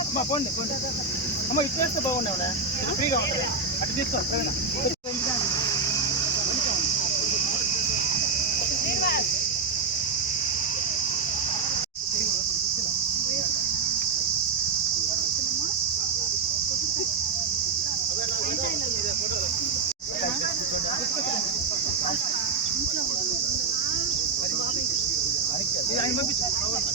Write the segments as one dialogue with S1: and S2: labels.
S1: అమ్మ పోండి పోండి అమ్మ ఇటు వేస్తే బాగున్నావునా ఫ్రీగా ఉంటుంది అటు తీసుకో ప్రవీణ. ఇది ఆయన పంపించు.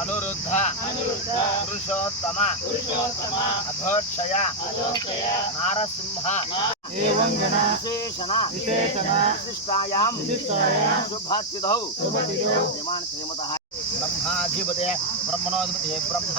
S2: అనురుద్ధ పురుషోత్తమ అధోక్షయ నారసింహ విశేషణ విశిష్టాయాం శుభాత్యుధౌ శ్రీమాన్ శ్రీమత. బ్రహ్మాధిపతే బ్రహ్మణోధిపతే బ్రహ్మ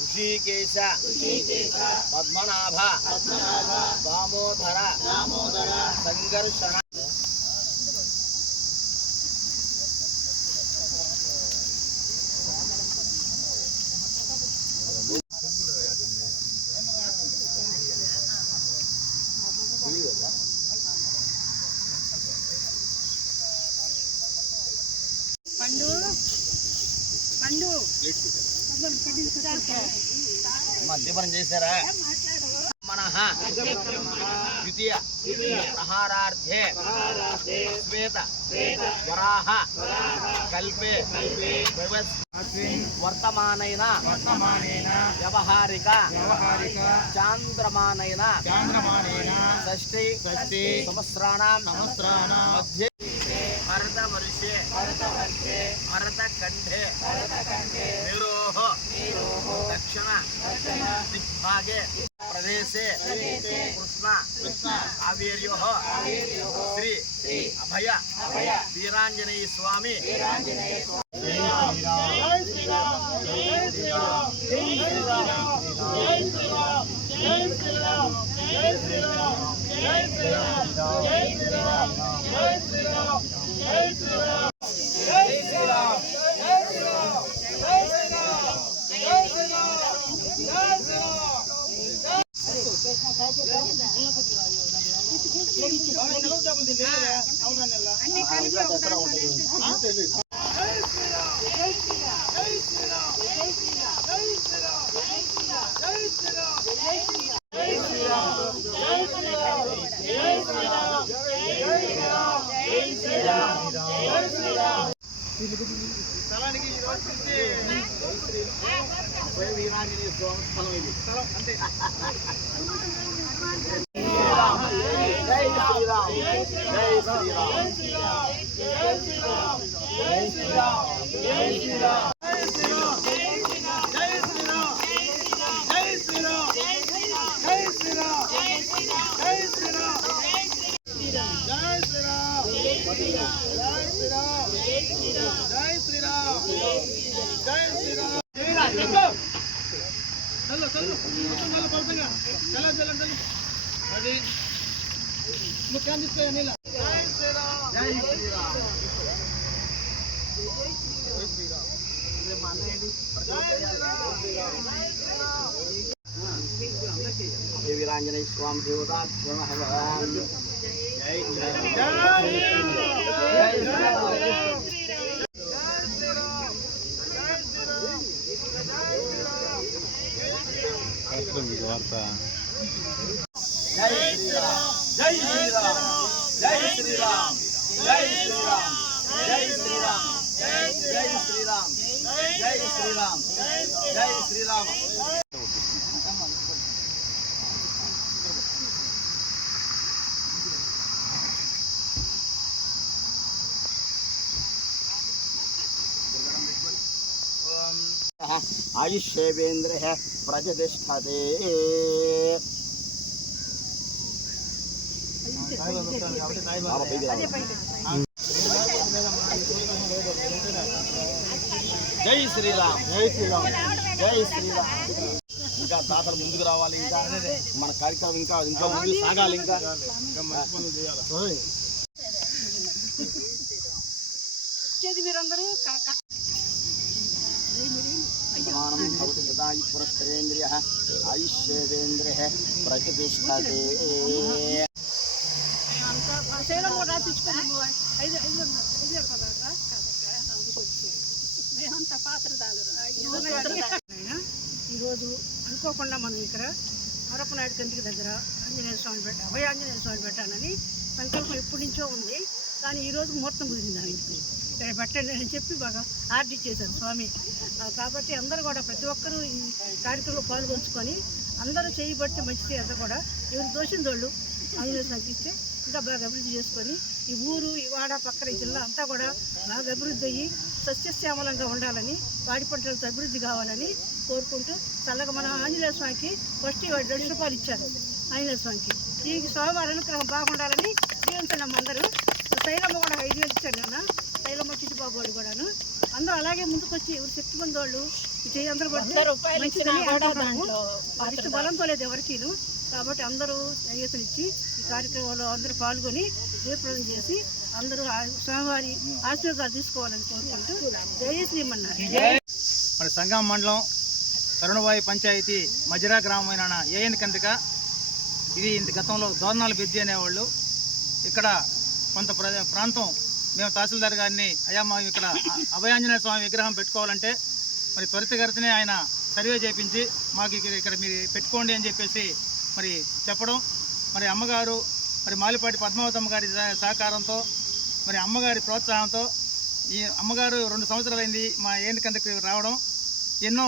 S2: ऋषिकेश पद्मनाभ। दामोधर संघर्षण।
S3: पंडू पंडू।
S2: మద్యపనం చేశారా మనః ద్వితీయ ప్రహారార్థే శ్వేత వరాహ కల్పే వ్యవస్ వర్తమానైన
S1: వర్తమానేన
S2: వ్యవహారిక
S1: వ్యవహారిక
S2: చాంద్రమానైన
S1: చాంద్రమానేన
S2: షష్ఠి
S1: షష్ఠి
S2: సంవత్సరాణం
S1: సంవత్సరాణాం
S2: మధ్య భరతవర్షే భరతఖండే भागे प्रदेशे कृष्णा कावेर्यो श्री अभय वीरांजनेय स्वामी Jai Sri
S3: Ram, Jai Sri Ram,
S1: Jai Sri Ram, Jai Sri Ram, Jai Sri Ram.
S2: అభయ వీరాంజనేయ స్వామి స్థలం ఇది
S1: స్థలం అంతే
S2: శ్రీరామ్ జై శ్రీరామ్
S1: జై శ్రీరామ్ జై శ్రీరామ్ జై శ్రీరామ్ జై శ్రీరామ్ జై శ్రీరామ్ జై శ్రీరామ్
S2: వీరాంజనేయ స్వామి దేవతా భగవాన్ జై శ్రీరామ్ జై శ్రీరామ आयुष्येवेन्द्र प्रजतिष्ठते। జై శ్రీరామ్ జై శ్రీరామ్ జై శ్రీరామ్ ఇంకా దాతలు ముందుకు రావాలి ఇంకా మన కార్యక్రమం ఇంకా ఇంకా ముందుకు సాగాలి ఇంకా
S3: వచ్చేది మీరందరూ క- క-
S2: ప్రమాణం భవతి యదాయి పురస్కరేంద్రియ ఆయుష్యేంద్రియ ప్రతిష్టతే
S3: అంతా శైలం కూడా రాపించుకొని ఐదు ఐదు ఉన్నారు. ఐదు వేలు కదా పాత్రదాలు ఈరోజు అనుకోకుండా మనం ఇక్కడ హరపనాయుడు కంటికి దగ్గర ఆంజనేయ స్వామి పెట్ట అభయ ఆంజనేయ స్వామి పెట్టాలని సంకల్పం ఎప్పటి నుంచో ఉంది. కానీ ఈరోజు ముహూర్తం కుదిరింది ఆ ఇంటికి. ఇక్కడ పెట్టండి అని చెప్పి బాగా ఆర్డర్ చేశారు స్వామి. కాబట్టి అందరూ కూడా ప్రతి ఒక్కరూ ఈ కార్యక్రమంలో పాల్గొంచుకొని అందరూ చేయబట్టి మంచిది అంతా కూడా. ఎవరు దోషిందోళ్ళు ఆంజనేయ స్వామికి ఇస్తే ఇంకా బాగా అభివృద్ధి చేసుకొని ఈ ఊరు ఈ వాడ పక్కన ఈ జిల్లా అంతా కూడా బాగా అభివృద్ధి అయ్యి సస్యశ్యామలంగా ఉండాలని పాడి పంటలతో అభివృద్ధి కావాలని కోరుకుంటూ చల్లగా మన ఆంజనేయ స్వామికి ఫస్ట్ రెండు రూపాయలు ఇచ్చారు. ఆంజనేయ స్వామికి. దీనికి స్వామివారి అనుగ్రహం బాగుండాలని జీవించడం అందరూ. శైలమ్మ కూడా ఐదు వేలు ఇచ్చారు నాన్న. శైలమ్మ చిట్టుబాబు వాళ్ళు కూడాను. అందరూ అలాగే ముందుకు వచ్చి ఎవరు శక్తి మంది వాళ్ళు అందరూ. వారి బలంతో లేదు ఎవరికీను. కాబట్టి అందరూ చేతులు ఇచ్చి ఈ కార్యక్రమంలో అందరూ పాల్గొని జయప్రదం చేసి అందరూ స్వామివారి ఆశీర్వాదాలు తీసుకోవాలని కోరుకుంటూ జయశ్రీమన్నారు
S1: మరి సంగం మండలం తరుణవాయి పంచాయతీ మజిరా గ్రామమైన ఏఎన్ కందిక. ఇది ఇంత గతంలో దోర్నాల బెజ్జి అనేవాళ్ళు. ఇక్కడ కొంత ప్ర- ప్రాంతం మేము తహసీల్దార్ గారిని అయ్యా మా ఇక్కడ అభయాంజనేయ స్వామి విగ్రహం పెట్టుకోవాలంటే మరి త్వరితగతినే ఆయన సర్వే చేపించి మాకు ఇక్కడ ఇక్కడ మీరు పెట్టుకోండి అని చెప్పేసి మరి చెప్పడం మరి అమ్మగారు మరి మాలిపాటి పద్మావతమ్మ గారి సహ- సహకారంతో మరి అమ్మగారి ప్రోత్సాహంతో ఈ అమ్మగారు రెండు సంవత్సరాలైంది మా ఏంటి కిందకి రావడం. ఎన్నో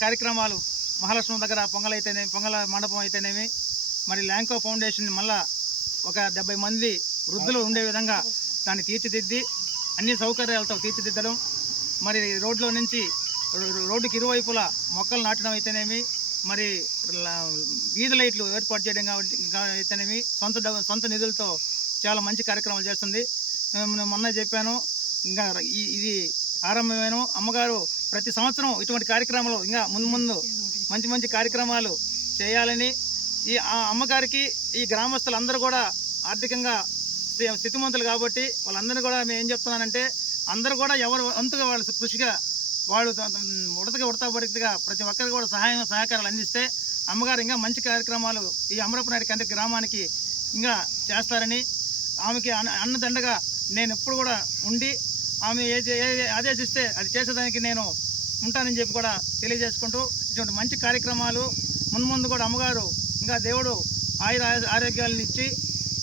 S1: కార్యక్రమాలు మహాలక్ష్మి దగ్గర పొంగల్ అయితేనేమి పొంగల మండపం అయితేనేమి మరి ల్యాంకో ఫౌండేషన్ మళ్ళా ఒక డెబ్బై మంది వృద్ధులు ఉండే విధంగా దాన్ని తీర్చిదిద్ది అన్ని సౌకర్యాలతో తీర్చిదిద్దడం. మరి రోడ్లో నుంచి రో- రోడ్డుకి ఇరువైపులా మొక్కలు నాటడం అయితేనేమి మరి వీధి లైట్లు ఏర్పాటు చేయడం కాబట్టి అయితేనేమి సొంత సొంత నిధులతో చాలా మంచి కార్యక్రమాలు చేస్తుంది. మొన్న చెప్పాను ఇంకా ఇది ఆరంభమైన. అమ్మగారు ప్రతి సంవత్సరం ఇటువంటి కార్యక్రమాలు ఇంకా ముందు ముందు మంచి మంచి కార్యక్రమాలు చేయాలని ఈ ఆ అమ్మగారికి ఈ గ్రామస్తులందరూ కూడా ఆర్థికంగా స్థితిమంతులు కాబట్టి వాళ్ళందరినీ కూడా మేము ఏం చెప్తున్నానంటే అందరూ కూడా ఎవరు వంతుగా వాళ్ళు కృషిగా వాళ్ళు త- ఉడత ఉడతగా ఉడతా ప్రతి ఒక్కరికి కూడా సహాయం సహకారాలు అందిస్తే అమ్మగారు ఇంకా మంచి కార్యక్రమాలు ఈ అమరపనాయుడు కంటి గ్రామానికి ఇంకా చేస్తారని ఆమెకి అన్న- అన్నదండగా నేను ఎప్పుడు కూడా ఉండి ఆమె ఏ ఏ ఆదేశిస్తే అది చేసేదానికి నేను ఉంటానని చెప్పి కూడా తెలియజేసుకుంటూ ఇటువంటి మంచి కార్యక్రమాలు మున్ముందు కూడా అమ్మగారు ఇంకా దేవుడు ఆయుర ఆరోగ్యాలను ఇచ్చి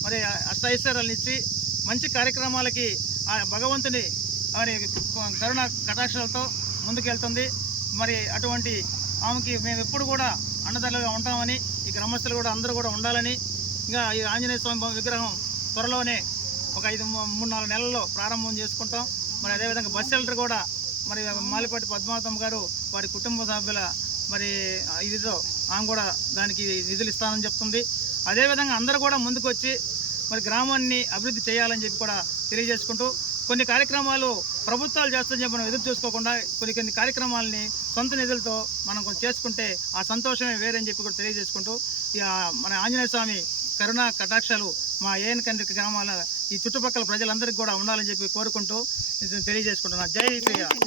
S1: మరి అష్టైశ్వర్యాలను ఇచ్చి మంచి కార్యక్రమాలకి ఆ భగవంతుని మరి కరుణ కటాక్షాలతో ముందుకెళ్తుంది. మరి అటువంటి ఆమెకి మేము ఎప్పుడు కూడా అండదండలుగా ఉంటామని ఈ గ్రామస్తులు కూడా అందరూ కూడా ఉండాలని ఇంకా ఈ ఆంజనేయ స్వామి విగ్రహం త్వరలోనే ఒక ఐదు మూడు నాలుగు నెలల్లో ప్రారంభం చేసుకుంటాం. మరి అదేవిధంగా బస్ షెల్టర్ కూడా మరి మాలిపాటి పద్మావతమ్మ గారు వారి కుటుంబ సభ్యుల మరి ఇదితో ఆమె కూడా దానికి నిధులు ఇస్తానని చెప్తుంది. అదేవిధంగా అందరూ కూడా ముందుకు వచ్చి మరి గ్రామాన్ని అభివృద్ధి చేయాలని చెప్పి కూడా తెలియజేసుకుంటూ కొన్ని కార్యక్రమాలు ప్రభుత్వాలు చేస్తాయని చెప్పి మనం ఎదురు చూసుకోకుండా కొన్ని కొన్ని కార్యక్రమాలని సొంత నిధులతో మనం కొంచెం చేసుకుంటే ఆ సంతోషమే వేరని చెప్పి కూడా తెలియజేసుకుంటూ ఇక మన ఆంజనేయ స్వామి కరుణ కటాక్షాలు మా ఏఎన్ కండ్రి గ్రామాల ఈ చుట్టుపక్కల ప్రజలందరికీ కూడా ఉండాలని చెప్పి కోరుకుంటూ తెలియజేసుకుంటున్నాను జై శ్రీరామ్.